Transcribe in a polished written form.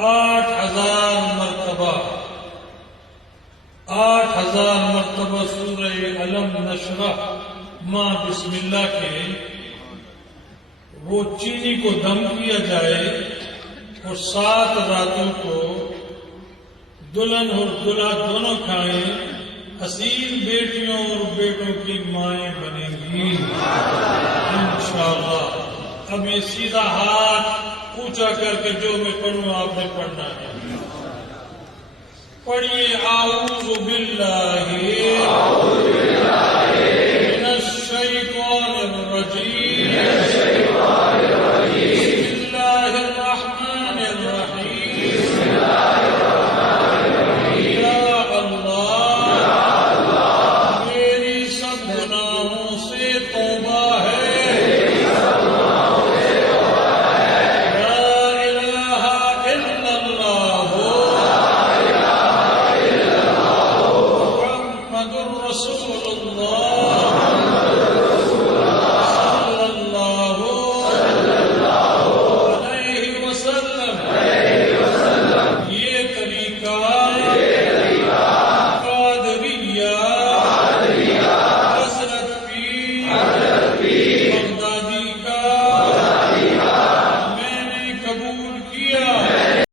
8,000 مرتبہ سورہ علم نشرح ماں بسم اللہ کے وہ چینی کو دم کیا جائے اور 7 راتوں کو دلہن اور دلہا دونوں کھائیں، حسین بیٹیوں اور بیٹوں کی مائیں بنیں گی انشاءاللہ۔ اب یہ سیدھا ہاتھ اونچا کر کے جو میں پڑھوں آپ نے پڑھنا ہے۔ پڑھیے اعوذ باللہ